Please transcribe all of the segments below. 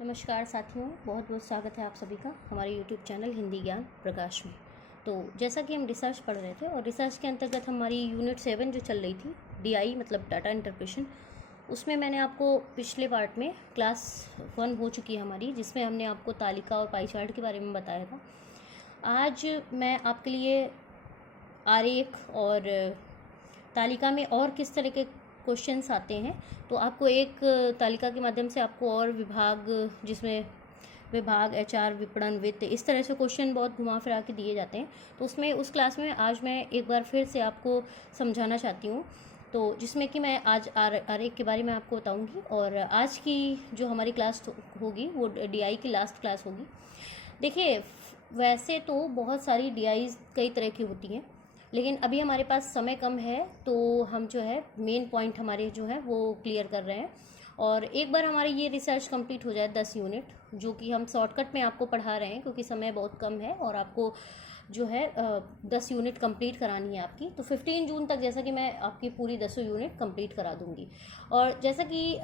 नमस्कार साथियों, बहुत बहुत स्वागत है आप सभी का हमारे YouTube चैनल हिंदी ज्ञान प्रकाश में। तो जैसा कि हम रिसर्च पढ़ रहे थे और रिसर्च के अंतर्गत हमारी यूनिट 7 जो चल रही थी DI मतलब डाटा इंटरप्रेशन, उसमें मैंने आपको पिछले पार्ट में क्लास 1 हो चुकी है हमारी, जिसमें हमने आपको तालिका और पाई चार्ट के बारे में बताया था। आज मैं आपके लिए आरेख और तालिका में और किस तरह के क्वेश्चंस आते हैं, तो आपको एक तालिका के माध्यम से आपको और विभाग, जिसमें विभाग, HR, विपणन, वित्त, इस तरह से क्वेश्चन बहुत घुमा फिरा के दिए जाते हैं। तो उसमें उस क्लास में आज मैं एक बार फिर से आपको समझाना चाहती हूँ, तो जिसमें कि मैं आज आरेख के बारे में आपको बताऊँगी। और आज की जो हमारी क्लास होगी वो DI की लास्ट क्लास होगी। देखिए, वैसे तो बहुत सारी DI कई तरह की होती हैं, लेकिन अभी हमारे पास समय कम है, तो हम जो है मेन पॉइंट हमारे जो है वो क्लियर कर रहे हैं। और एक बार हमारी ये रिसर्च कंप्लीट हो जाए 10 यूनिट, जो कि हम शॉर्टकट में आपको पढ़ा रहे हैं क्योंकि समय बहुत कम है और आपको जो है 10 यूनिट कंप्लीट करानी है आपकी, तो 15 जून तक जैसा कि मैं आपकी पूरी 10 यूनिट कंप्लीट करा दूंगी। और जैसा कि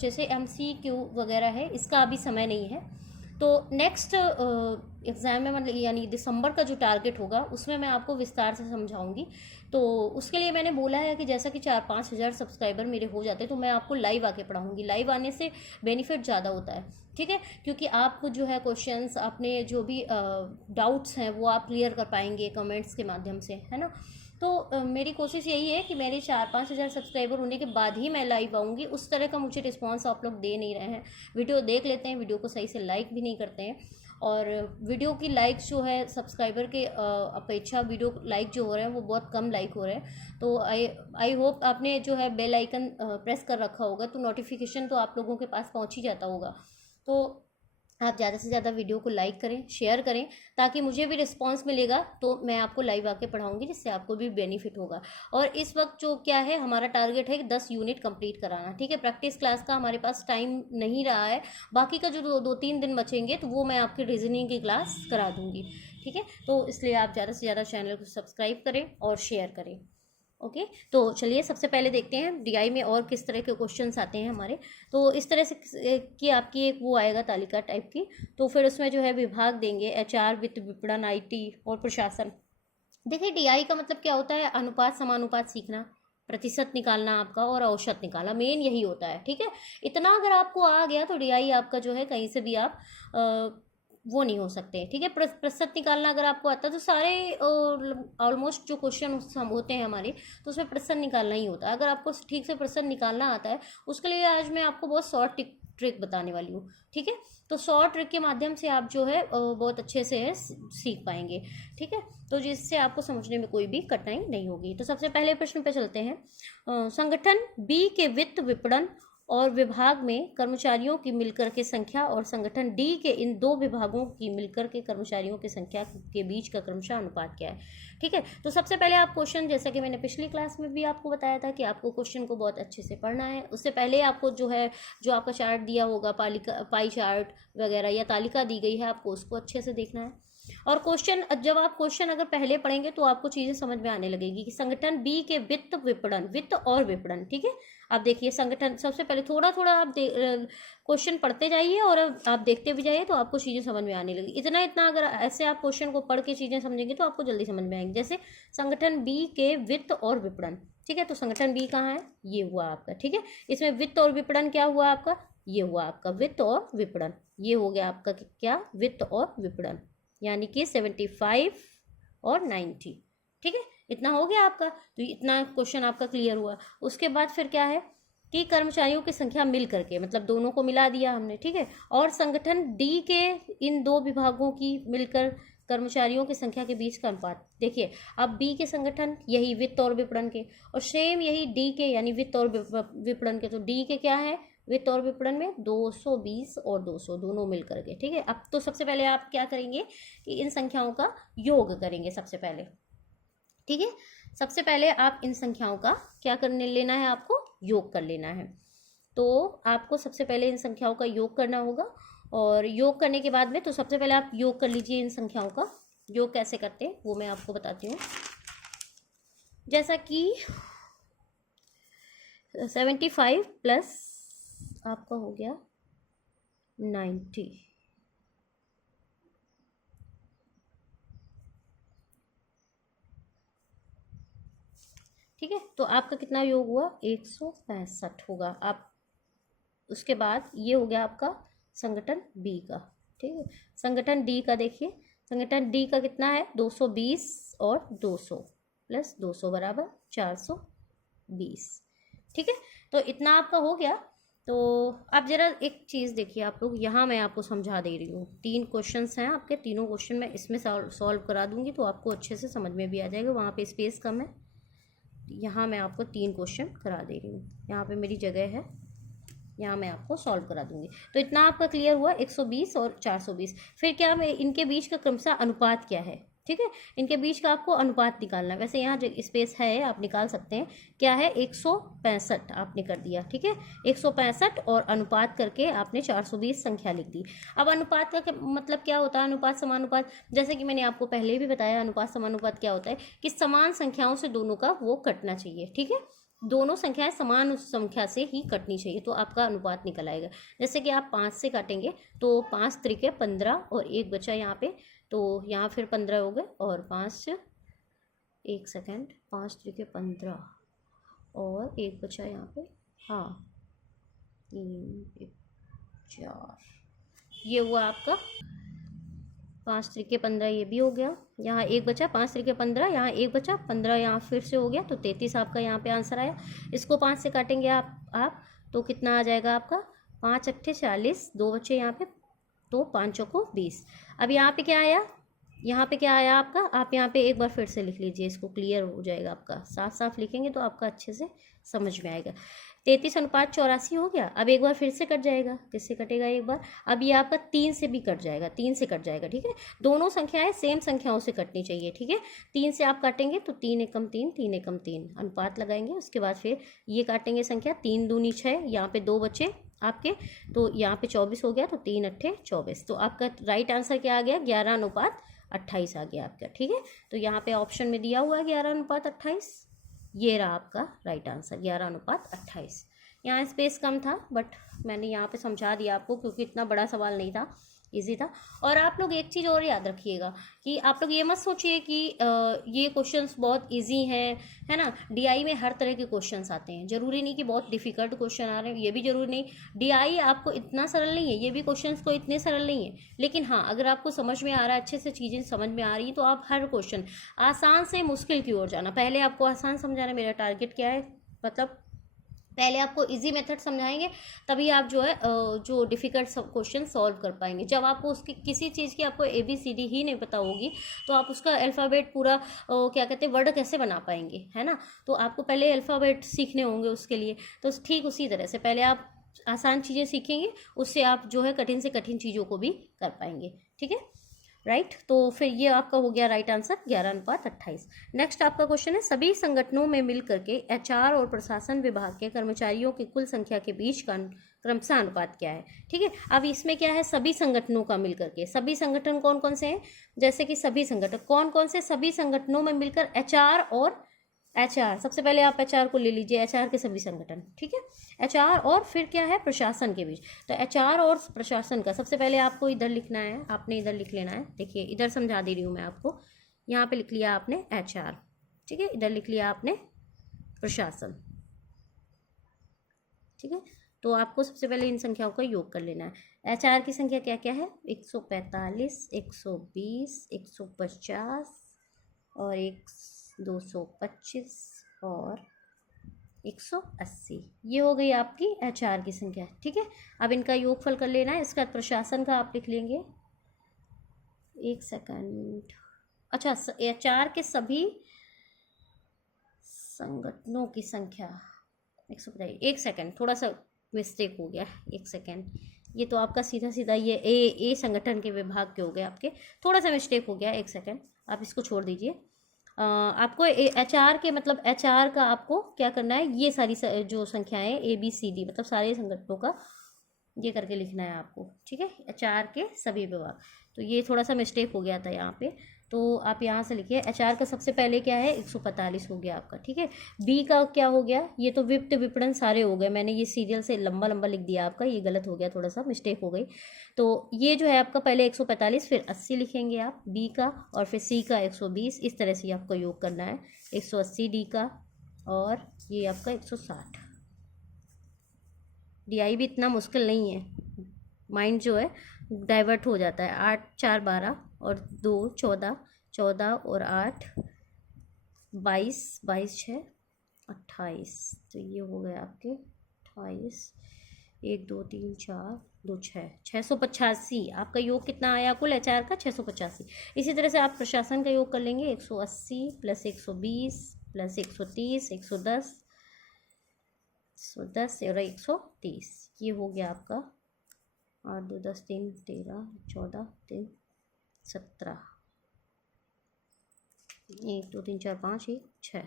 जैसे MCQ वगैरह है, इसका अभी समय नहीं है, तो नेक्स्ट एग्ज़ाम में मतलब यानी दिसंबर का जो टारगेट होगा उसमें मैं आपको विस्तार से समझाऊंगी। तो उसके लिए मैंने बोला है कि जैसा कि 4-5 हज़ार सब्सक्राइबर मेरे हो जाते तो मैं आपको लाइव आके पढ़ाऊंगी। लाइव आने से बेनिफिट ज़्यादा होता है, ठीक है, क्योंकि आप जो है क्वेश्चंस, आपने जो भी डाउट्स हैं वो आप क्लियर कर पाएंगे कमेंट्स के माध्यम से, है ना। तो मेरी कोशिश यही है कि मेरे 4-5 हज़ार सब्सक्राइबर होने के बाद ही मैं लाइव आऊँगी। उस तरह का मुझे रिस्पांस आप लोग दे नहीं रहे हैं। वीडियो देख लेते हैं, वीडियो को सही से लाइक भी नहीं करते हैं। और वीडियो की लाइक्स जो है सब्सक्राइबर के अपेक्षा वीडियो लाइक जो हो रहे हैं वो बहुत कम लाइक हो रहे हैं। तो आई होप आपने जो है बेल आइकन प्रेस कर रखा होगा, तो नोटिफिकेशन तो आप लोगों के पास पहुंच ही जाता होगा। तो आप ज़्यादा से ज़्यादा वीडियो को लाइक करें, शेयर करें, ताकि मुझे भी रिस्पांस मिलेगा, तो मैं आपको लाइव आके पढ़ाऊंगी, जिससे आपको भी बेनिफिट होगा। और इस वक्त जो क्या है, हमारा टारगेट है कि 10 यूनिट कंप्लीट कराना, ठीक है। प्रैक्टिस क्लास का हमारे पास टाइम नहीं रहा है, बाकी का जो 2-3 दिन बचेंगे तो वो मैं आपकी रीजनिंग की क्लास करा दूंगी, ठीक है। तो इसलिए आप ज़्यादा से ज़्यादा चैनल को सब्सक्राइब करें और शेयर करें। ओके, तो चलिए सबसे पहले देखते हैं DI में और किस तरह के क्वेश्चंस आते हैं हमारे। तो इस तरह से कि आपकी एक वो आएगा तालिका टाइप की, तो फिर उसमें जो है विभाग देंगे, HR, वित्त, विपणन, IT और प्रशासन। देखिए, DI का मतलब क्या होता है? अनुपात समानुपात सीखना, प्रतिशत निकालना आपका और औसत निकालना, मेन यही होता है, ठीक है। इतना अगर आपको आ गया तो DI आपका जो है कहीं से भी आप वो नहीं हो सकते, ठीक है। प्रतिशत निकालना अगर आपको आता है तो सारे ऑलमोस्ट जो क्वेश्चन होते हैं हमारे, तो उसमें प्रतिशत निकालना ही होता है। अगर आपको ठीक से प्रतिशत निकालना आता है, उसके लिए आज मैं आपको बहुत शॉर्ट ट्रिक बताने वाली हूँ, ठीक है। तो शॉर्ट ट्रिक के माध्यम से आप जो है बहुत अच्छे से सीख पाएंगे, ठीक है। तो जिससे आपको समझने में कोई भी कठिनाई नहीं होगी। तो सबसे पहले प्रश्न पे चलते हैं। संगठन B के वित्त, विपणन और विभाग में कर्मचारियों की मिलकर के संख्या और संगठन D के इन दो विभागों की मिलकर के कर्मचारियों की संख्या के बीच का क्रमशः अनुपात क्या है, ठीक है। तो सबसे पहले आप क्वेश्चन, जैसा कि मैंने पिछली क्लास में भी आपको बताया था कि आपको क्वेश्चन को बहुत अच्छे से पढ़ना है। उससे पहले आपको जो है, जो आपका चार्ट दिया होगा, पाई चार्ट वगैरह या तालिका दी गई है, आपको उसको अच्छे से देखना है। और क्वेश्चन, जब आप क्वेश्चन अगर पहले पढ़ेंगे तो आपको चीजें समझ में आने लगेगी कि संगठन B के वित्त, विपणन, वित्त और विपणन, ठीक है। आप देखिए संगठन, सबसे पहले थोड़ा थोड़ा आप क्वेश्चन पढ़ते जाइए और आप देखते भी जाइए, तो आपको चीजें समझ में आने लगी। इतना इतना अगर ऐसे आप क्वेश्चन को पढ़ के चीजें समझेंगे तो आपको जल्दी समझ में आएंगी। जैसे संगठन B के वित्त और विपणन, ठीक है। तो संगठन B कहाँ है? ये हुआ आपका, ठीक है। इसमें वित्त और विपणन क्या हुआ आपका? ये हुआ आपका वित्त और विपणन। ये हो गया आपका क्या? वित्त और विपणन, यानी कि 75 और 90, ठीक है। इतना हो गया आपका, तो इतना क्वेश्चन आपका क्लियर हुआ। उसके बाद फिर क्या है कि कर्मचारियों की संख्या मिल करके, मतलब दोनों को मिला दिया हमने, ठीक है। और संगठन D के इन दो विभागों की मिलकर कर्मचारियों की संख्या के बीच का अनुपात। देखिए, अब B के संगठन यही वित्त और विपणन के, और सेम यही D के यानी वित्त और विपणन के। तो D के क्या है? वित्त और विपणन में 220 और 200 दोनों मिल करके, ठीक है। अब तो सबसे पहले आप क्या करेंगे कि इन संख्याओं का योग करेंगे सबसे पहले, ठीक है। सबसे पहले आप इन संख्याओं का क्या करने लेना है? आपको योग कर लेना है। तो आपको सबसे पहले इन संख्याओं का योग करना होगा, और योग करने के बाद में, तो सबसे पहले आप योग कर लीजिए इन संख्याओं का। योग कैसे करते हैं वो मैं आपको बताती हूँ। जैसा कि 75 प्लस आपका हो गया 90। ठीक है, तो आपका कितना योग हुआ, 165 होगा। आप उसके बाद ये हो गया आपका संगठन बी का। ठीक है, संगठन डी का देखिए, संगठन डी का कितना है, 220 और 200 प्लस 200 बराबर 420। ठीक है, तो इतना आपका हो गया। तो आप जरा एक चीज़ देखिए आप लोग, यहाँ मैं आपको समझा दे रही हूँ, 3 क्वेश्चंस हैं आपके, तीनों क्वेश्चन मैं इसमें सॉल्व करा दूंगी तो आपको अच्छे से समझ में भी आ जाएगा। वहाँ पे स्पेस कम है, यहाँ मैं आपको 3 क्वेश्चन करा दे रही हूँ, यहाँ पे मेरी जगह है, यहाँ मैं आपको सॉल्व करा दूंगी। तो इतना आपका क्लियर हुआ, 120 और 420। फिर क्या मैं इनके बीच का क्रमशः अनुपात क्या है। ठीक है, इनके बीच का आपको अनुपात निकालना है। वैसे यहाँ जो स्पेस है आप निकाल सकते हैं, क्या है 165 आपने कर दिया। ठीक है, 165 और अनुपात करके आपने 420 संख्या लिख दी। अब अनुपात का मतलब क्या होता है, अनुपात समानुपात, जैसे कि मैंने आपको पहले भी बताया, अनुपात समानुपात क्या होता है कि समान संख्याओं से दोनों का वो कटना चाहिए। ठीक है, दोनों संख्याएं समान उस संख्या से ही कटनी चाहिए, तो आपका अनुपात निकल आएगा। जैसे कि आप 5 से काटेंगे तो 5 त्रिके 15 और एक बचा यहाँ पे, तो यहाँ फिर 15 हो गए और 5, एक सेकेंड, 5 त्रिके 15 और एक बचा यहाँ पे, हाँ 3 4, ये हुआ आपका 5 त्रिके 15, ये भी हो गया। यहाँ एक बचा, 5 त्रिके 15, यहाँ एक बचा 15, यहाँ फिर से हो गया, तो 33 आपका यहाँ पे आंसर आया। इसको 5 से काटेंगे आप तो कितना आ जाएगा आपका, 5 अट्ठे 40, 2 बच्चे यहाँ पे, तो 5 चौको 20। अब यहाँ पे क्या आया, यहाँ पे क्या आया आपका, आप यहाँ पे एक बार फिर से लिख लीजिए, इसको क्लियर हो जाएगा आपका। साफ साफ लिखेंगे तो आपका अच्छे से समझ में आएगा। 33 अनुपात 84 हो गया। अब एक बार फिर से कट जाएगा, किससे कटेगा एक बार, अब ये आपका 3 से भी कट जाएगा, 3 से कट जाएगा। ठीक है, दोनों संख्याएं सेम संख्याओं से कटनी चाहिए। ठीक है, 3 से आप काटेंगे तो 3 एकम 3, 3 एकम 3, अनुपात लगाएंगे। उसके बाद फिर ये काटेंगे संख्या, 3 दूनी 6, यहाँ पे 2 बचे आपके, तो यहाँ पे 24 हो गया, तो 3 अट्ठे 24। तो आपका राइट आंसर क्या आ गया, 11 अनुपात 28 आ गया आपका। ठीक है, तो यहाँ पे ऑप्शन में दिया हुआ है 11 अनुपात 28, ये रहा आपका राइट आंसर, 11 अनुपात 28। यहाँ स्पेस कम था बट मैंने यहाँ पे समझा दिया आपको, क्योंकि इतना बड़ा सवाल नहीं था, इजी था। और आप लोग एक चीज़ और याद रखिएगा कि आप लोग ये मत सोचिए कि ये क्वेश्चंस बहुत इजी हैं, है ना। डीआई में हर तरह के क्वेश्चंस आते हैं, जरूरी नहीं कि बहुत डिफिकल्ट क्वेश्चन आ रहे हैं, ये भी जरूरी नहीं। डीआई आपको इतना सरल नहीं है, ये भी क्वेश्चंस को इतने सरल नहीं है, लेकिन हाँ अगर आपको समझ में आ रहा है, अच्छे से चीज़ें समझ में आ रही हैं, तो आप हर क्वेश्चन आसान से मुश्किल की ओर जाना। पहले आपको आसान समझाना मेरा टारगेट क्या है, मतलब पहले आपको इजी मेथड समझाएंगे, तभी आप जो है जो डिफ़िकल्ट क्वेश्चन सॉल्व कर पाएंगे। जब आपको उसकी किसी चीज़ की आपको ABCD ही नहीं पता होगी, तो आप उसका अल्फ़ाबेट पूरा क्या कहते हैं वर्ड कैसे बना पाएंगे, है ना। तो आपको पहले अल्फ़ाबेट सीखने होंगे उसके लिए। तो ठीक उसी तरह से पहले आप आसान चीज़ें सीखेंगे, उससे आप जो है कठिन से कठिन चीज़ों को भी कर पाएंगे। ठीक है, राइट। तो फिर ये आपका हो गया राइट आंसर, 11 अनुपात 28। नेक्स्ट आपका क्वेश्चन है, सभी संगठनों में मिलकर के HR और प्रशासन विभाग के कर्मचारियों की कुल संख्या के बीच का क्रमशः अनुपात क्या है। ठीक है, अब इसमें क्या है, सभी संगठनों का मिलकर के, सभी संगठन कौन कौन से हैं, जैसे कि सभी संगठन कौन कौन से, सभी संगठनों में मिलकर HR, सबसे पहले आप HR को ले लीजिए, HR के सभी संगठन। ठीक है, HR और फिर क्या है, प्रशासन के बीच। तो HR और प्रशासन का सबसे पहले आपको इधर लिखना है, आपने इधर लिख लेना है। देखिए इधर समझा दे रही हूँ मैं आपको, यहाँ पे लिख लिया आपने HR, ठीक है, इधर लिख लिया आपने प्रशासन। ठीक है, तो आपको सबसे पहले इन संख्याओं का योग कर लेना है। HR की संख्या क्या क्या है, 145, 120, 150 और 225 और 180, ये हो गई आपकी HR की संख्या। ठीक है, अब इनका योगफल कर लेना है। इसके बाद प्रशासन का आप लिख लेंगे, एक सेकंड, अच्छा HR के सभी संगठनों की संख्या 150, एक सेकंड, थोड़ा सा मिस्टेक हो गया, एक सेकंड, ये तो आपका सीधा सीधा ये ए संगठन के विभाग के हो गए आपके, थोड़ा सा मिस्टेक हो गया, एक सेकंड आप इसको छोड़ दीजिए। आपको HR के मतलब HR का आपको क्या करना है, ये सारी जो संख्याएं ABCD मतलब सारे संगठनों का ये करके लिखना है आपको। ठीक है, HR के सभी विभाग, तो ये थोड़ा सा मिस्टेक हो गया था यहाँ पे, तो आप यहाँ से लिखिए HR का सबसे पहले क्या है 145 हो गया आपका, ठीक है। B का क्या हो गया, ये तो विप्त विपणन सारे हो गए, मैंने ये सीरियल से लंबा लंबा लिख दिया आपका, ये गलत हो गया, थोड़ा सा मिस्टेक हो गई। तो ये जो है आपका पहले 145 फिर 80 लिखेंगे आप B का, और फिर C का 120, इस तरह से आपको योग करना है। 180 D का, और ये आपका 160। DI भी इतना मुश्किल नहीं है, माइंड जो है डाइवर्ट हो जाता है। 8 4 12 और 2 14, 14 और 8 22, 22 6 28, तो ये हो गए आपके 28, 1 2 3 4 2 6, 685 आपका योग कितना आया कुल HR का 685। इसी तरह से आप प्रशासन का योग कर लेंगे 180 प्लस 120 प्लस 130, 110 और 130, ये हो गया आपका 8 2 10 3 13 14 3 17, 1 2 3 4 5 1 6,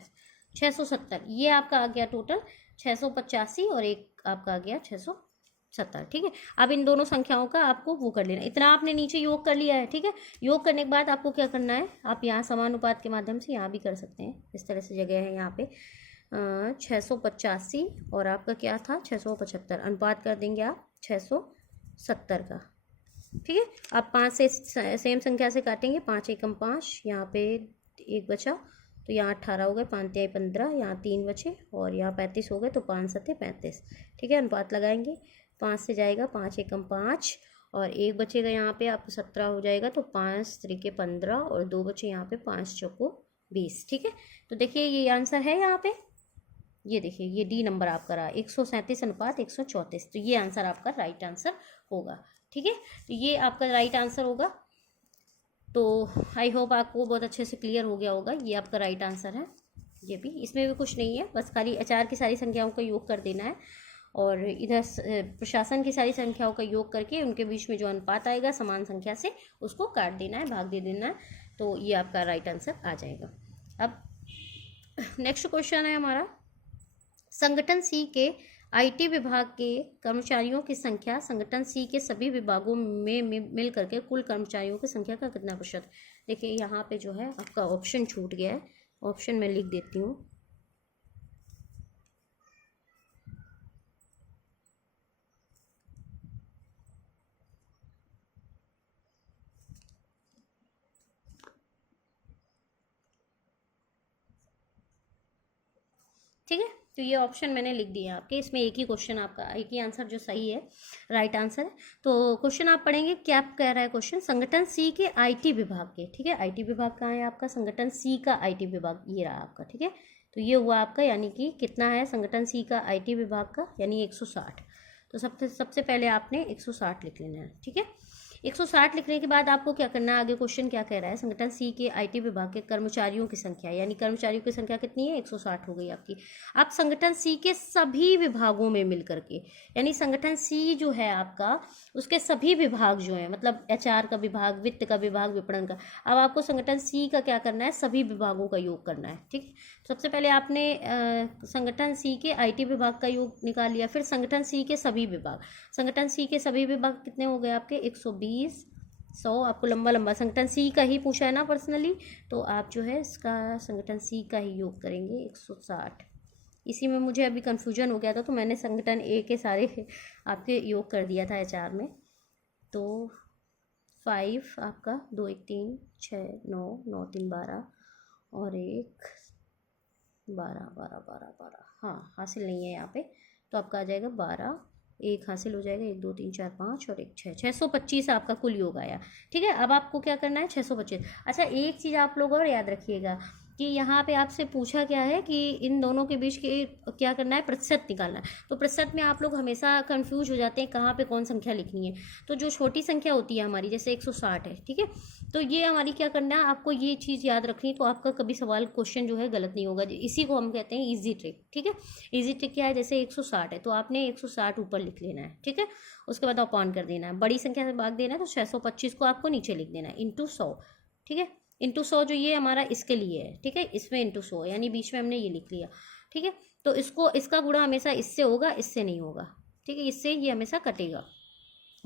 670 ये आपका आ गया टोटल 685, और एक आपका आ गया 670, ठीक है। अब इन दोनों संख्याओं का आपको वो कर लेना, इतना आपने नीचे योग कर लिया है, ठीक है। योग करने के बाद आपको क्या करना है, आप यहाँ समानुपात के माध्यम से यहाँ भी कर सकते हैं, इस तरह से जगह है यहाँ पे 685 और आपका क्या था 675, अनुपात कर देंगे आप 670 का, ठीक है। आप 5 से सेम संख्या से काटेंगे, 5 एकम 5, यहाँ पे 1 बचा तो यहाँ 18 हो गए, 5 तिहाई 15, यहाँ 3 बचे और यहाँ 35 हो गए, तो 5 सत्ते 35, ठीक है। अनुपात लगाएंगे, 5 से जाएगा 5 एकम 5 और 1 बचेगा यहाँ पे आपको 17 हो जाएगा, तो 5 त्रिके 15 और 2 बचे यहाँ पे 5 चौको 20, ठीक है। तो देखिए ये आंसर है यहाँ पे, ये देखिए ये डी नंबर आपका रहा 137 अनुपात 134, तो ये आंसर आपका राइट आंसर होगा, ठीक है। तो ये आपका राइट आंसर होगा। तो आई होप आपको बहुत अच्छे से क्लियर हो गया होगा, ये आपका राइट आंसर है। ये भी इसमें भी कुछ नहीं है, बस खाली HR की सारी संख्याओं का योग कर देना है और इधर प्रशासन की सारी संख्याओं का योग करके उनके बीच में जो अनुपात आएगा समान संख्या से उसको काट देना है, भाग दे देना है, तो ये आपका राइट आंसर आ जाएगा। अब नेक्स्ट क्वेश्चन है हमारा, संगठन C के IT विभाग के कर्मचारियों की संख्या संगठन C के सभी विभागों में मिल करके कुल कर्मचारियों की संख्या का कितना प्रतिशत। देखिए यहाँ पे जो है आपका ऑप्शन छूट गया है, ऑप्शन मैं लिख देती हूँ। ठीक है, तो ये ऑप्शन मैंने लिख दिया आपके, इसमें एक ही क्वेश्चन आपका, एक ही आंसर जो सही है राइट आंसर है। तो क्वेश्चन आप पढ़ेंगे, क्या कह रहा है क्वेश्चन, संगठन C के IT विभाग के, ठीक है। IT विभाग कहाँ है आपका, संगठन C का IT विभाग ये रहा आपका, ठीक है। तो ये हुआ आपका, यानी कि कितना है संगठन C का IT विभाग का, यानी 160। तो सबसे पहले आपने 160 लिख लेना है, ठीक है। 160 लिखने के बाद आपको क्या करना है, आगे क्वेश्चन क्या कह रहा है, संगठन C के IT विभाग के कर्मचारियों की संख्या, यानी कर्मचारियों की संख्या कितनी है 160 हो गई आपकी। आप संगठन C के सभी विभागों में मिल करके, यानी संगठन C जो है आपका उसके सभी विभाग जो है, मतलब HR का विभाग, वित्त का विभाग, विपणन का, अब आपको संगठन C का क्या करना है, सभी विभागों का योग करना है, ठीक। सबसे पहले आपने संगठन C के IT विभाग का योग निकाल लिया, फिर संगठन C के सभी विभाग, संगठन C के सभी विभाग कितने हो गए आपके 120, 100, आपको लंबा लंबा संगठन C का ही पूछा है ना पर्सनली, तो आप जो है इसका संगठन C का ही योग करेंगे 160। इसी में मुझे अभी कन्फ्यूजन हो गया था, तो मैंने संगठन A के सारे आपके योग कर दिया था HR में। तो 5 आपका 2 1 3 6 9 9 3 12 और 1 12 12 12 12, हाँ हासिल नहीं है यहाँ पे, तो आपका आ जाएगा 12, एक हासिल हो जाएगा, 1 2 3 4 5 और 1 6, 625 आपका कुल योग आया, ठीक है। अब आपको क्या करना है 625। अच्छा एक चीज़ आप लोग और याद रखिएगा कि यहाँ पे आपसे पूछा क्या है कि इन दोनों के बीच के क्या करना है, प्रतिशत निकालना है। तो प्रतिशत में आप लोग हमेशा कंफ्यूज हो जाते हैं कहाँ पे कौन संख्या लिखनी है। तो जो छोटी संख्या होती है हमारी, जैसे 160 है, ठीक है, तो ये हमारी क्या करना है, आपको ये चीज़ याद रखनी है, तो आपका कभी सवाल क्वेश्चन जो है गलत नहीं होगा। इसी को हम कहते हैं ईजी ट्रिक, ठीक है। ईजी ट्रिक क्या है, जैसे 160 है तो आपने 160 ऊपर लिख लेना है, ठीक है। उसके बाद अपॉन कर देना है, बड़ी संख्या से भाग देना है, तो 625 को आपको नीचे लिख देना है इंटू 100, ठीक है। इंटू 100 जो ये हमारा इसके लिए है, ठीक है, इसमें इंटू 100, यानी बीच में हमने ये लिख लिया, ठीक है। तो इसको, इसका गुणा हमेशा इससे होगा, इससे नहीं होगा, ठीक है, इससे ये हमेशा कटेगा,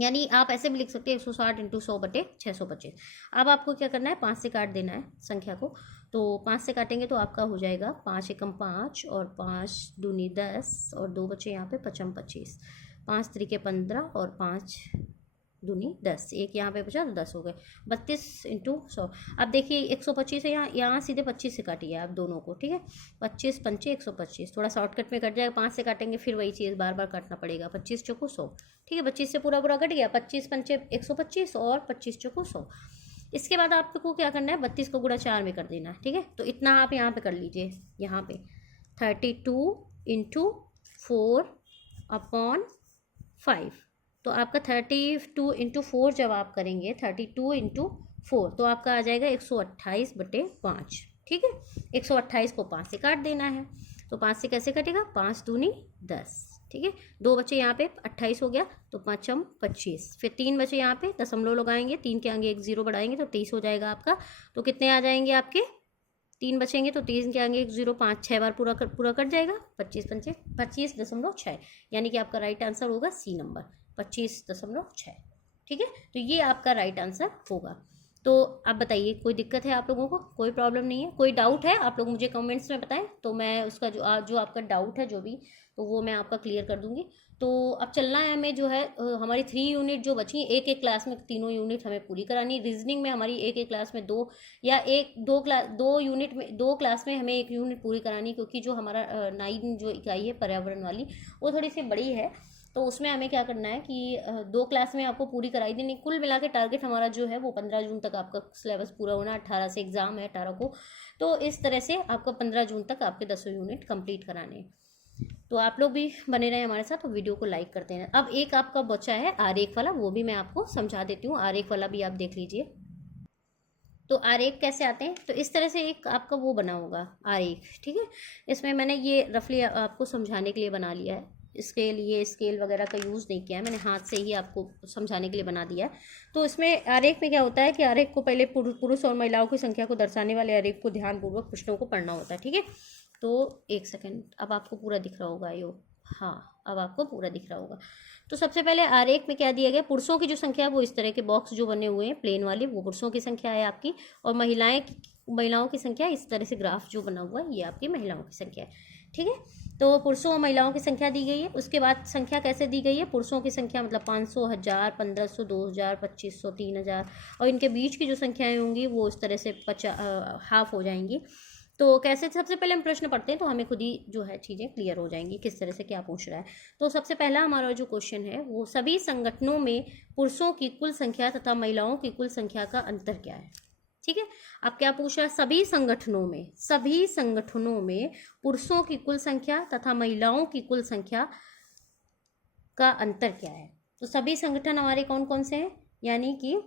यानी आप ऐसे भी लिख सकते हैं 160 इंटू 100/625। अब आपको क्या करना है, 5 से काट देना है संख्या को। तो 5 से काटेंगे तो आपका हो जाएगा 5 एकम 5 और 5 दूनी 10 और 2 बचे यहाँ पे 5 25, 5 त्रिके 15 और 5 दूनी 10, एक यहाँ पे बचा तो 10 हो गए। 32 इंटू 100। अब देखिए 125 है, यहाँ सीधे 25 से काटिए आप दोनों को, ठीक है। 25 पंचे 125, थोड़ा शॉर्टकट में कट जाएगा। 5 से काटेंगे फिर वही चीज़ बार बार काटना पड़ेगा। 25 चौको 100, ठीक है। 25 से पूरा पूरा कट गया। 25 पंचे 125 और 25 चौको 100। इसके बाद आपको क्या करना है, 32 को गुणा 4 में कर देना है, ठीक है। तो इतना आप यहाँ पे कर लीजिए, यहाँ पे 32 इंटू 4/5। तो आपका 32 इंटू 4 जब आप करेंगे, 32 इंटू 4, तो आपका आ जाएगा 128/5, ठीक है। 128 को 5 से काट देना है। तो 5 से कैसे कटेगा, 5 दूनी 10, ठीक है। 2 बचे यहाँ पे, 28 हो गया, तो 5 25। फिर 3 बचे यहाँ पे, दशमलव लगाएंगे, 3 के आगे एक 0 बढ़ाएंगे तो 23 हो जाएगा आपका। तो कितने आ जाएंगे आपके, 3 बचेंगे तो 3 के आगे एक 0, 5 6 बार पूरा कट जाएगा। 25 पंचे 25.6, यानी कि आपका राइट आंसर होगा सी नंबर 25.6, ठीक है। तो ये आपका राइट आंसर होगा। तो आप बताइए, कोई दिक्कत है आप लोगों को, कोई प्रॉब्लम नहीं है, कोई डाउट है आप लोग मुझे कमेंट्स में बताएं, तो मैं उसका जो आपका डाउट है जो भी, तो वो मैं आपका क्लियर कर दूंगी। तो अब चलना है हमें, जो है हमारी 3 यूनिट जो बची, एक एक क्लास में तीनों यूनिट हमें पूरी करानी। रीजनिंग में हमारी एक एक क्लास में 2 या 2 यूनिट में 2 क्लास में हमें 1 यूनिट पूरी करानी, क्योंकि जो हमारा 9 जो इकाई है पर्यावरण वाली, वो थोड़ी सी बड़ी है। तो उसमें हमें क्या करना है कि 2 क्लास में आपको पूरी कराई देनी। कुल मिला के टारगेट हमारा जो है वो 15 जून तक आपका सिलेबस पूरा होना। 18 से एग्ज़ाम है, 18 को। तो इस तरह से आपका 15 जून तक आपके 10 यूनिट कंप्लीट कराने हैं। तो आप लोग भी बने रहे हमारे साथ, तो वीडियो को लाइक करते हैं। अब एक आपका बचा है आरेख वाला, वो भी मैं आपको समझा देती हूँ। आरेख वाला भी आप देख लीजिए। तो आरेख कैसे आते हैं, तो इस तरह से एक आपका वो बना होगा आरेख, ठीक है। इसमें मैंने ये रफली आपको समझाने के लिए बना लिया है। इसके लिए स्केल वगैरह का यूज़ नहीं किया है, मैंने हाथ से ही आपको समझाने के लिए बना दिया है। तो इसमें आरेख में क्या होता है कि आरेख को पहले पुरुष और महिलाओं की संख्या को दर्शाने वाले आरेख को ध्यानपूर्वक प्रश्नों को पढ़ना होता है, ठीक है। तो एक सेकंड, अब आपको पूरा दिख रहा होगा हाँ, अब आपको पूरा दिख रहा होगा। तो सबसे पहले आरेख में क्या दिया गया, पुरुषों की जो संख्या है वो इस तरह के बॉक्स जो बने हुए हैं प्लेन वाले, वो पुरुषों की संख्या है आपकी। और महिलाओं की संख्या इस तरह से ग्राफ जो बना हुआ है, ये आपकी महिलाओं की संख्या है, ठीक है। तो पुरुषों और महिलाओं की संख्या दी गई है। उसके बाद संख्या कैसे दी गई है, पुरुषों की संख्या मतलब 500, 1000, 1500, 2000, 2500, 3000, और इनके बीच की जो संख्याएं होंगी वो इस तरह से हाफ हो जाएंगी। तो कैसे, सबसे पहले हम प्रश्न पढ़ते हैं तो हमें खुद ही जो है चीज़ें क्लियर हो जाएंगी किस तरह से क्या पूछ रहा है। तो सबसे पहला हमारा जो क्वेश्चन है वो, सभी संगठनों में पुरुषों की कुल संख्या तथा महिलाओं की कुल संख्या का अंतर क्या है, ठीक है। अब क्या पूछ रहा है, सभी संगठनों में पुरुषों की कुल संख्या तथा महिलाओं की कुल संख्या का अंतर क्या है। तो सभी संगठन हमारे कौन कौन से हैं, यानी कि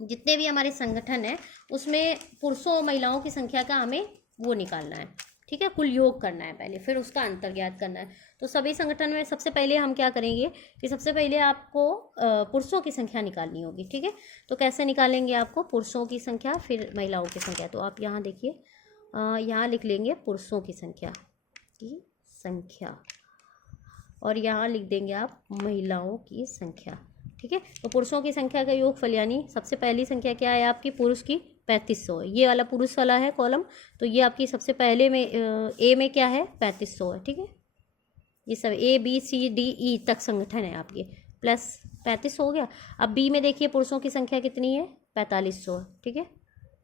जितने भी हमारे संगठन है उसमें पुरुषों और महिलाओं की संख्या का हमें वो निकालना है, ठीक है। कुल योग करना है पहले, फिर उसका अंतर ज्ञात करना है। तो सभी संगठन में सबसे पहले हम क्या करेंगे कि सबसे पहले आपको पुरुषों की संख्या निकालनी होगी, ठीक है। तो कैसे निकालेंगे, आपको पुरुषों की संख्या फिर महिलाओं की संख्या। तो आप यहाँ देखिए, यहाँ लिख लेंगे पुरुषों की संख्या और यहाँ लिख देंगे आप महिलाओं की संख्या, ठीक है। तो पुरुषों की संख्या का योगफल, यानी सबसे पहली संख्या क्या है आपकी, पुरुष की 3500 है। ये वाला पुरुष वाला है कॉलम, तो ये आपकी सबसे पहले में ए में क्या है 3500 है, ठीक है। ये सब ABCDE तक संगठन है आपके, प्लस 3500 हो गया। अब बी में देखिए पुरुषों की संख्या कितनी है, 4500, ठीक है।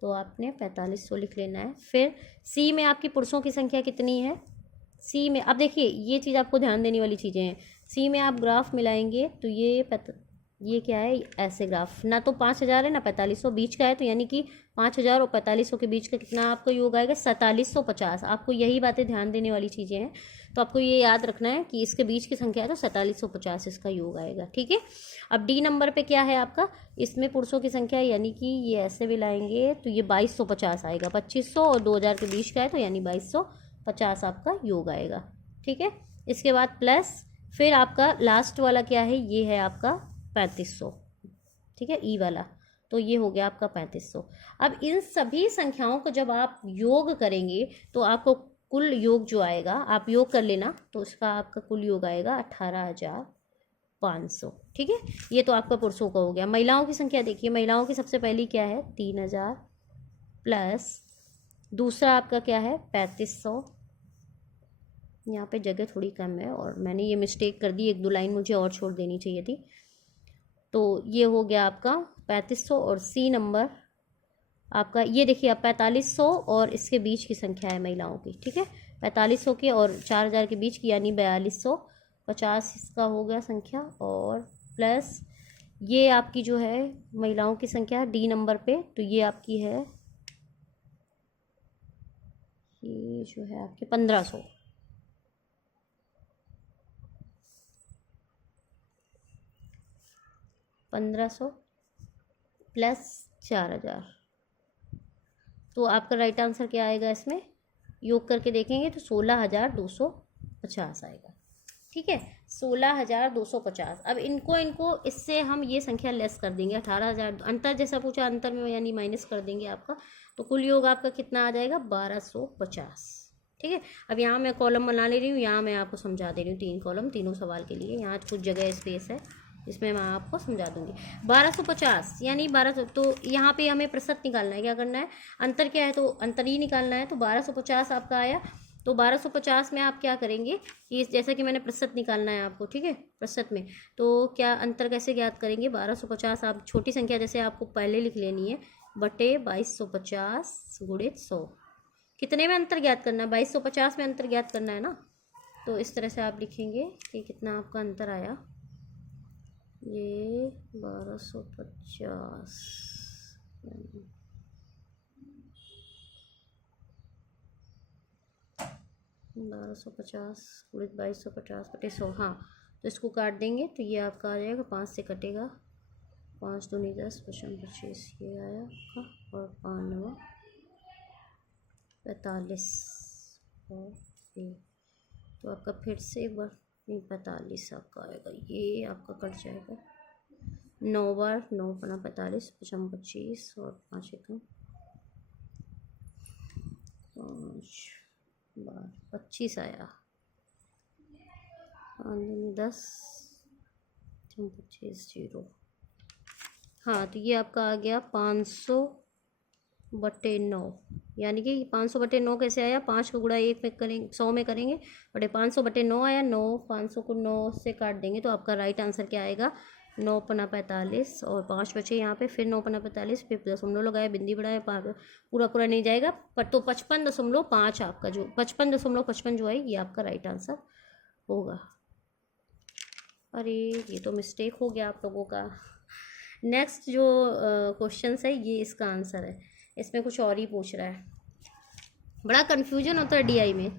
तो आपने 4500 लिख लेना है। फिर सी में आपकी पुरुषों की संख्या कितनी है, सी में अब देखिए ये चीज़ आपको ध्यान देने वाली चीज़ें हैं। सी में आप ग्राफ मिलाएंगे तो ये क्या है, ऐसे ग्राफ, ना तो 5000 है ना 4500, बीच का है, तो यानी कि 5000 और 4500 के बीच का कितना आपको योग आएगा 4750। आपको यही बातें ध्यान देने वाली चीज़ें हैं, तो आपको ये याद रखना है कि इसके बीच की संख्या है तो 4750 इसका योग आएगा, ठीक है। अब डी नंबर पे क्या है आपका, इसमें पुरुषों की संख्या, यानी कि ये ऐसे भी लाएंगे तो ये 2250 आएगा। 2500 और 2000 के बीच का है तो यानी 2250 आपका योग आएगा, ठीक है। इसके बाद प्लस फिर आपका लास्ट वाला क्या है, ये है आपका 3500, ठीक है, ई वाला। तो ये हो गया आपका 3500। अब इन सभी संख्याओं को जब आप योग करेंगे तो आपको कुल योग जो आएगा, आप योग कर लेना, तो इसका आपका कुल योग आएगा 18,000 500। ठीक है, ये तो आपका पुरुषों का हो गया। महिलाओं की संख्या देखिए, महिलाओं की सबसे पहली क्या है 3000 प्लस दूसरा आपका क्या है 3500। यहाँ पे जगह थोड़ी कम है और मैंने ये मिस्टेक कर दी, 1-2 लाइन मुझे और छोड़ देनी चाहिए थी। तो ये हो गया आपका 3500 और सी नंबर आपका ये देखिए अब 4500 और इसके बीच की संख्या है महिलाओं की। ठीक है, 4500 के और 4000 के बीच की यानी 4250 इसका हो गया संख्या। और प्लस ये आपकी जो है महिलाओं की संख्या डी नंबर पे, तो ये आपकी है, ये जो है आपके 1500। 1500 प्लस 4000, तो आपका राइट आंसर क्या आएगा इसमें, योग करके देखेंगे तो 16250 आएगा। ठीक है, 16250। अब इनको इससे हम ये संख्या लेस कर देंगे, 18000 अंतर जैसा पूछा, अंतर में यानी माइनस कर देंगे आपका, तो कुल योग आपका कितना आ जाएगा 1250। ठीक है, अब यहाँ मैं कॉलम बना ले रही हूँ, यहाँ मैं आपको समझा दे रही हूँ 3 कॉलम तीनों सवाल के लिए। यहाँ कुछ जगह स्पेस है इसमें मैं आपको समझा दूंगी। 1250 यानी 1200, तो यहाँ पे हमें प्रतिशत निकालना है, क्या करना है, अंतर क्या है तो अंतर ही निकालना है। तो 1250 आपका आया, तो 1250 में आप क्या करेंगे कि जैसा कि मैंने प्रतिशत निकालना है आपको, ठीक है, प्रतिशत में तो क्या अंतर कैसे ज्ञात करेंगे, 1250 आप छोटी संख्या जैसे आपको पहले लिख लेनी है बटे 2250 गुणित 100। कितने में अंतर ज्ञात करना है, 2250 में अंतर ज्ञात करना है ना, तो इस तरह से आप लिखेंगे कि कितना आपका अंतर आया, ये 1250 गुणित 2250 बटे 100। हाँ, तो इसको काट देंगे तो ये आपका आ जाएगा, 5 से कटेगा, 5 दूनी 10, 55 25, ये आया आपका, और 5 9 45 और ये, तो आपका फिर से एक बार 45 आपका आएगा, ये आपका कट जाएगा, 9 बार 9 बना 45, 55 25 और 5 एकम 5 बार 25 आया, 5 दूनी 10, 25 0। हाँ, तो ये आपका आ गया 500 बटे 9, यानी कि 500 बटे 9 कैसे आया, 5 का गुणा 1 में करेंगे 100 में करेंगे, बटे 500 बटे 9 आया, 9 500 को 9 से काट देंगे तो आपका राइट आंसर क्या आएगा, 9 पना 45 और 5 बचे यहाँ पे, फिर 9 पना 45, फिर दशमलव लगाया, बिंदी बढ़ाया, पूरा पूरा नहीं जाएगा पर, तो 55.5 आपका जो 55.55 जो है ये आपका राइट आंसर होगा। अरे ये तो मिस्टेक हो गया आप लोगों का। नेक्स्ट जो क्वेश्चन है ये इसका आंसर है, इसमें कुछ और ही पूछ रहा है, बड़ा कन्फ्यूजन होता है डीआई में।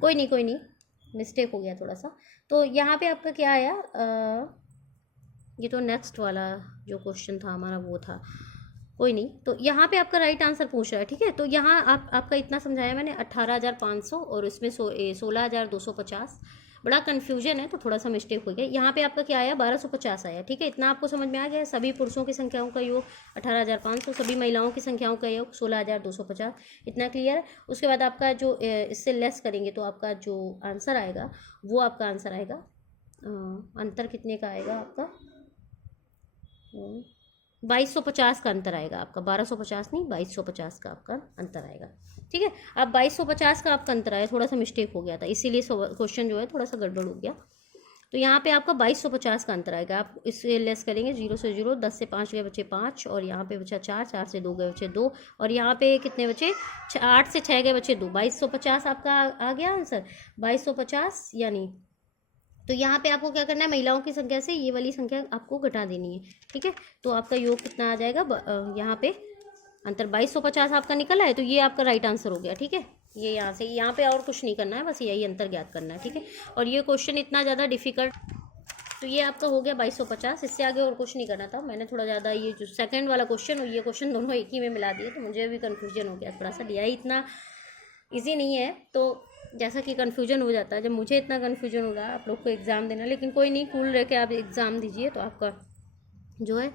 कोई नहीं मिस्टेक हो गया थोड़ा सा। तो यहाँ पे आपका क्या आया, ये तो नेक्स्ट वाला जो क्वेश्चन था हमारा वो था, कोई नहीं। तो यहाँ पे आपका राइट आंसर पूछ रहा है, ठीक है। तो यहाँ आपका इतना समझाया मैंने, 18,500 और इसमें 16,250। बड़ा कन्फ्यूजन है तो थोड़ा सा मिस्टेक हो गया। यहाँ पे आपका क्या आया, 1250 आया, ठीक है। इतना आपको समझ में आ गया। सभी पुरुषों की संख्याओं का योग 18,500, सभी महिलाओं की संख्याओं का योग 16,250, इतना क्लियर है। उसके बाद आपका जो इससे लेस करेंगे तो आपका जो आंसर आएगा वो आपका आंसर आएगा, अंतर कितने का आएगा आपका, 2250 का अंतर आएगा आपका, 1250 नहीं 2250 का आपका अंतर आएगा, ठीक है। अब 2250 का आपका अंतर आया, थोड़ा सा मिस्टेक हो गया था इसीलिए क्वेश्चन जो है थोड़ा सा गड़बड़ हो गया। तो यहाँ पे आपका 2250 का अंतर आएगा। आप इससे लेस करेंगे, 0 से 0, 10 से 5 गए बचे 5 और यहाँ पे बचा 4, 4 से 2 गए बचे 2 और यहाँ पे कितने बचे, 8 से 6 गए बचे 2, 2250 आपका आ गया आंसर 2250। यानी तो यहाँ पे आपको क्या करना है, महिलाओं की संख्या से ये वाली संख्या आपको घटा देनी है, ठीक है। तो आपका योग कितना आ जाएगा, यहाँ पे अंतर 2250 आपका निकला है, तो ये आपका राइट आंसर हो गया, ठीक है। ये यहाँ से यहाँ पे और कुछ नहीं करना है, बस यही अंतर ज्ञात करना है, ठीक है। और ये क्वेश्चन इतना ज़्यादा डिफिकल्ट, तो ये आपका हो गया 2250। इससे आगे और कुछ नहीं करना था। मैंने थोड़ा ज़्यादा ये जो सेकंड वाला क्वेश्चन और ये क्वेश्चन दोनों एक ही में मिला दिए, तो मुझे भी कन्फ्यूजन हो गया थोड़ा सा। डीआई इतना ईजी नहीं है, तो जैसा कि कन्फ्यूजन हो जाता है, जब मुझे इतना कन्फ्यूजन हो रहा है आप लोग को एग्ज़ाम देना, लेकिन कोई नहीं, कूल रह के आप एग्ज़ाम दीजिए तो आपका जो है।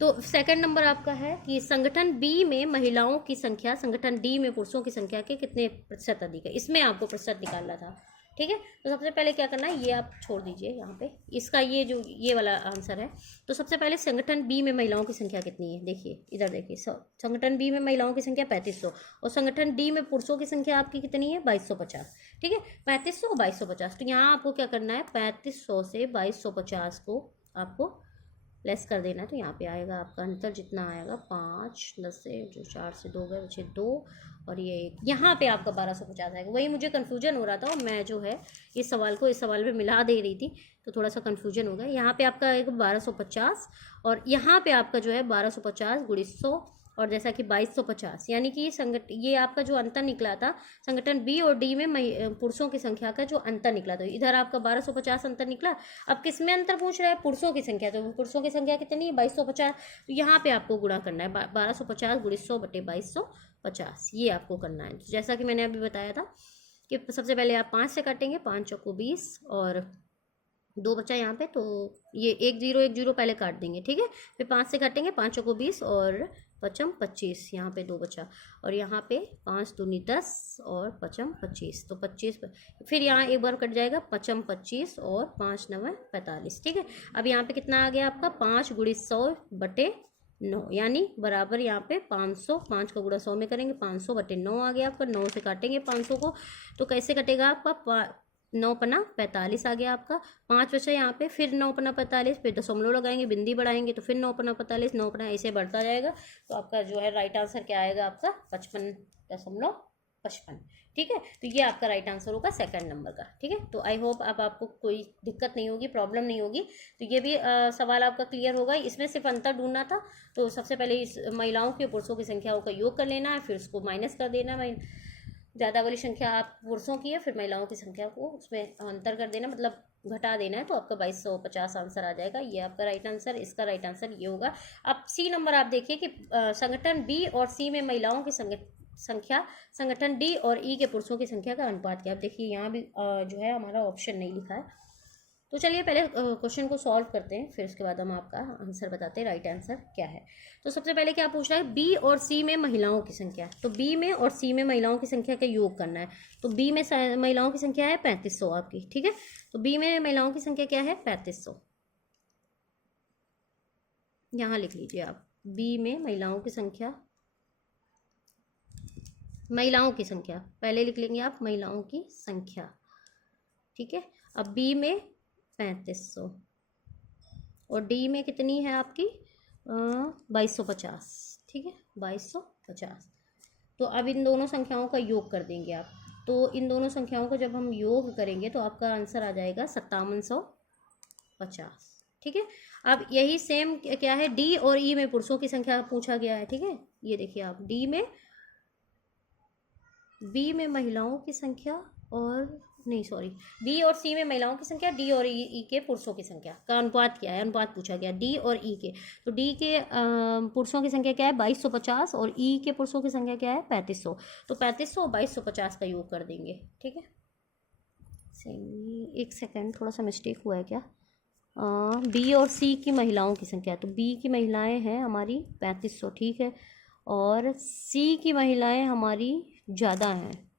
तो सेकंड नंबर आपका है कि संगठन बी में महिलाओं की संख्या संगठन डी में पुरुषों की संख्या के कितने प्रतिशत अधिक है, इसमें आपको प्रतिशत निकालना था, ठीक है। तो सबसे पहले क्या करना है, ये आप छोड़ दीजिए यहाँ पे, इसका ये वाला आंसर है। तो सबसे पहले संगठन बी में महिलाओं की संख्या कितनी है, देखिए इधर देखिए, संगठन बी में महिलाओं की संख्या 3500 और संगठन डी में पुरुषों की संख्या आपकी कितनी है 2250। ठीक है, 3500 और 2250। तो यहाँ आपको क्या करना है, 3500 से 2250 को आपको लेस कर देना है। तो यहाँ पे आएगा आपका अंतर जितना आएगा 5 10 से जो 4 से 2 गए बचे 2 और ये 1, यहाँ पे आपका 1250 आएगा। वही मुझे कन्फ्यूजन हो रहा था और मैं जो है इस सवाल को इस सवाल में मिला दे रही थी, तो थोड़ा सा कन्फ्यूजन हो गया। यहाँ पे आपका आएगा 1250 और यहाँ पे आपका जो है 1250 गुणित 100 और जैसा कि 2250, यानी कि ये आपका जो अंतर निकला था संगठन बी और डी में पुरुषों की संख्या का जो अंतर निकला, तो इधर आपका 1250 अंतर निकला। अब किस में अंतर पूछ रहा है, पुरुषों की संख्या, तो पुरुषों की संख्या कितनी है 2250। तो यहाँ पे आपको गुणा करना है 1250 गुणित 100 बटे 2250, ये आपको करना है। जैसा कि मैंने अभी बताया था कि सबसे पहले आप 5 से काटेंगे, 5 चौको 20 और 2 बचा यहाँ पे, तो ये 1 0 पहले काट देंगे। ठीक है, फिर 5 से काटेंगे, 5 चौको 20 और 5 25, यहाँ पे 2 बचा और यहाँ पे 5 दूनी 10 और 5 25, तो 25 फिर यहाँ एक बार कट जाएगा 5 25 और 5 9 45। ठीक है, अब यहाँ पे कितना आ गया आपका 5 गुणित 100 बटे 9, यानी बराबर यहाँ पे 500, 5 का गुणा 100 में करेंगे 500 बटे 9 आ गया आपका। 9 से काटेंगे 500 को, तो कैसे कटेगा आपका 9 पन्ना 45 आ गया आपका। 5 बचा यहाँ पे, फिर 9 पन्ना 45, फिर दशमलव लगाएंगे, बिंदी बढ़ाएंगे तो फिर 9 पन्ना 45, 9 पन्ना ऐसे बढ़ता जाएगा। तो आपका जो है राइट आंसर क्या आएगा आपका 55.55। ठीक है, तो ये आपका राइट आंसर होगा सेकंड नंबर का। ठीक है, तो आई होप अब आपको कोई दिक्कत नहीं होगी, प्रॉब्लम नहीं होगी। तो ये भी सवाल आपका क्लियर होगा। इसमें सिर्फ अंतर ढूंढना था, तो सबसे पहले इस महिलाओं की और पुरुषों की संख्याओं का योग कर लेना है, फिर उसको माइनस कर देना है। ज़्यादा वाली संख्या आप पुरुषों की है, फिर महिलाओं की संख्या को उसमें अंतर कर देना, मतलब घटा देना है, तो आपका 2250 आंसर आ जाएगा। ये आपका राइट आंसर, इसका राइट आंसर ये होगा। अब सी नंबर आप देखिए कि संगठन बी और सी में महिलाओं की संख्या संगठन डी और ई के पुरुषों की संख्या का अनुपात क्या है। अब देखिए यहाँ भी जो है हमारा ऑप्शन नहीं लिखा है, तो चलिए पहले क्वेश्चन को सॉल्व करते हैं, फिर उसके बाद हम आपका आंसर बताते हैं राइट आंसर क्या है। तो सबसे पहले क्या पूछ रहा है, बी और सी में महिलाओं की संख्या। तो बी में और सी में महिलाओं की संख्या का योग करना है। तो बी में महिलाओं की संख्या है 3500 आपकी। ठीक है, तो बी में महिलाओं की संख्या क्या है 3500, यहाँ लिख लीजिए आप। बी में महिलाओं की संख्या, महिलाओं की संख्या पहले लिख लेंगे आप, महिलाओं की संख्या। ठीक है, अब बी में 3500 और डी में कितनी है आपकी 2250। ठीक है, 2250। तो अब इन दोनों संख्याओं का योग कर देंगे आप। तो इन दोनों संख्याओं का जब हम योग करेंगे तो आपका आंसर आ जाएगा 5750। ठीक है, अब यही सेम क्या है, डी और ई में पुरुषों की संख्या पूछा गया है। ठीक है, ये देखिए आप, बी में महिलाओं की संख्या और नहीं सॉरी, बी और सी में महिलाओं की संख्या, डी और ई के पुरुषों की संख्या का अनुपात क्या है, अनुपात पूछा गया डी और ई के। तो डी के पुरुषों की संख्या क्या है 2250 और ई के पुरुषों की संख्या क्या है 3500। तो 3500 और 2250 का योग कर देंगे। ठीक है, एक सेकेंड, थोड़ा सा मिस्टेक हुआ है क्या, बी और सी की महिलाओं की संख्या, तो बी की महिलाएं हैं हमारी 3500। ठीक है, और सी की महिलाएं हमारी ज़्यादा हैं,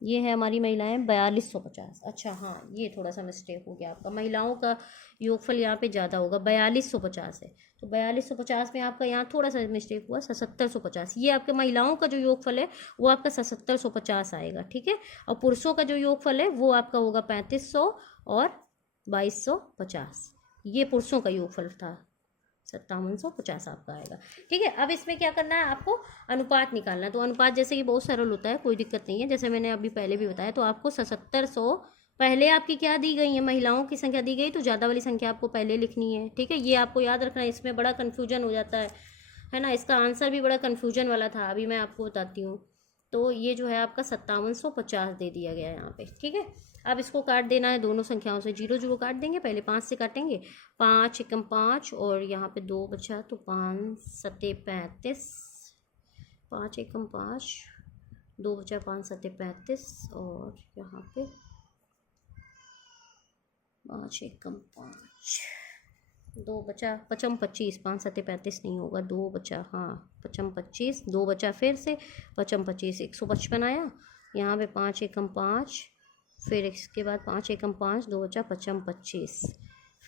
ये है हमारी महिलाएं 4250। अच्छा हाँ, ये थोड़ा सा मिस्टेक हो गया आपका, महिलाओं का योगफल यहाँ पे ज़्यादा होगा, 4250 है। तो 4250 में आपका यहाँ थोड़ा सा मिस्टेक हुआ, 7750। ये आपके महिलाओं का जो योगफल है वो आपका 7750 आएगा। ठीक है, और पुरुषों का जो योगफल है वो आपका होगा 3500 और 2250। ये पुरुषों का योगफल था, 5750 आपका आएगा। ठीक है, अब इसमें क्या करना है आपको, अनुपात निकालना है। तो अनुपात जैसे कि बहुत सरल होता है, कोई दिक्कत नहीं है, जैसे मैंने अभी पहले भी बताया। तो आपको 7700 पहले आपकी क्या दी गई है, महिलाओं की संख्या दी गई, तो ज़्यादा वाली संख्या आपको पहले लिखनी है। ठीक है, ये आपको याद रखना है, इसमें बड़ा कन्फ्यूजन हो जाता है ना। इसका आंसर भी बड़ा कन्फ्यूजन वाला था, अभी मैं आपको बताती हूँ। तो ये जो है आपका 5750 दे दिया गया है यहाँ पे। ठीक है, अब इसको काट देना है दोनों संख्याओं से, 0 0 काट देंगे, पहले 5 से काटेंगे, 5 एकम 5 और यहाँ पे 2 बचा, तो 5 सत्ते 35, 5 एकम 5, 2 बचा, 5 सत्ते 35 और यहाँ पे 5 एकम 5, 2 बचा, 5 25, 5 सत्ते 35 नहीं होगा, 2 बचा, हाँ 5 25, 2 बचा, फिर से 5 25, 155 आया। यहाँ पे 5 एकम 5, फिर इसके बाद 5 एकम 5, 2 बचा 5 25।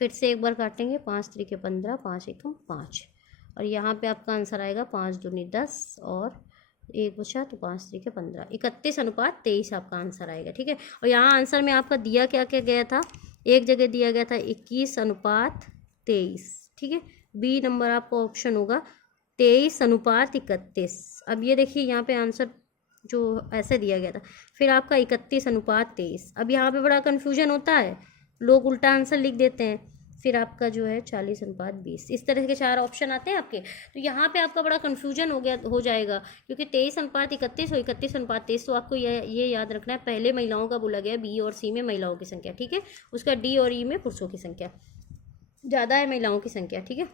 फिर से एक बार काटेंगे, 5 त्रिके 15, 5 एकम 5। और यहाँ पे आपका आंसर आएगा 5 दूनी 10 और एक बचा तो 5 त्रिके 15, 31:23 आपका आंसर आएगा। ठीक है, और यहाँ आंसर में आपका दिया क्या क्या गया था, एक जगह दिया गया था 21:23। ठीक है, बी नंबर आपका ऑप्शन होगा 23:31। अब ये देखिए यहाँ पे आंसर जो ऐसे दिया गया था, फिर आपका 31:23। अब यहाँ पे बड़ा कन्फ्यूजन होता है, लोग उल्टा आंसर लिख देते हैं। फिर आपका जो है 40:20, इस तरह के 4 ऑप्शन आते हैं आपके। तो यहाँ पे आपका बड़ा कन्फ्यूजन हो जाएगा, क्योंकि 23:31 और 31:23। तो आपको ये याद रखना है, पहले महिलाओं का बोला गया, बी और सी में महिलाओं की संख्या। ठीक है, उसका डी और ई में पुरुषों की संख्या ज़्यादा है, महिलाओं की संख्या। ठीक है,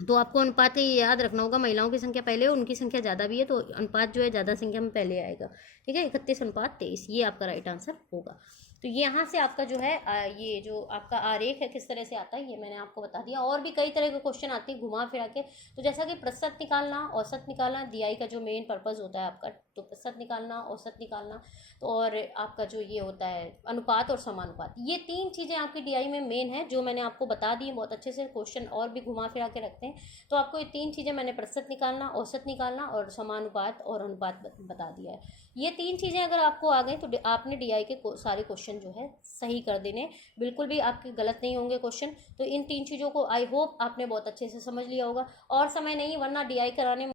तो आपको अनुपात ये याद रखना होगा, महिलाओं की संख्या पहले है, उनकी संख्या ज़्यादा भी है, तो अनुपात जो है ज़्यादा संख्या में पहले आएगा। ठीक है, 31:23 ये आपका राइट आंसर होगा। तो यहाँ से आपका जो है ये जो आपका आरेख है किस तरह से आता है ये मैंने आपको बता दिया। और भी कई तरह के क्वेश्चन आते हैं घुमा फिरा के। तो जैसा कि प्रतिशत निकालना, औसत निकालना, डीआई का जो मेन पर्पज़ होता है आपका, तो प्रतिशत निकालना, औसत निकालना, तो और आपका जो ये होता है अनुपात और समानुपात, ये 3 चीज़ें आपकी डीआई में मेन है, जो मैंने आपको बता दी बहुत अच्छे से। क्वेश्चन और भी घुमा फिरा के रखते हैं, तो आपको ये 3 चीज़ें मैंने प्रतिशत निकालना, औसत निकालना और समानुपात और अनुपात बता दिया है। ये 3 चीज़ें अगर आपको आ गई तो आपने डीआई के सारे क्वेश्चन जो है सही कर देने, बिल्कुल भी आपके गलत नहीं होंगे क्वेश्चन। तो इन 3 चीज़ों को आई होप आपने बहुत अच्छे से समझ लिया होगा। और समय नहीं, वरना डीआई कराने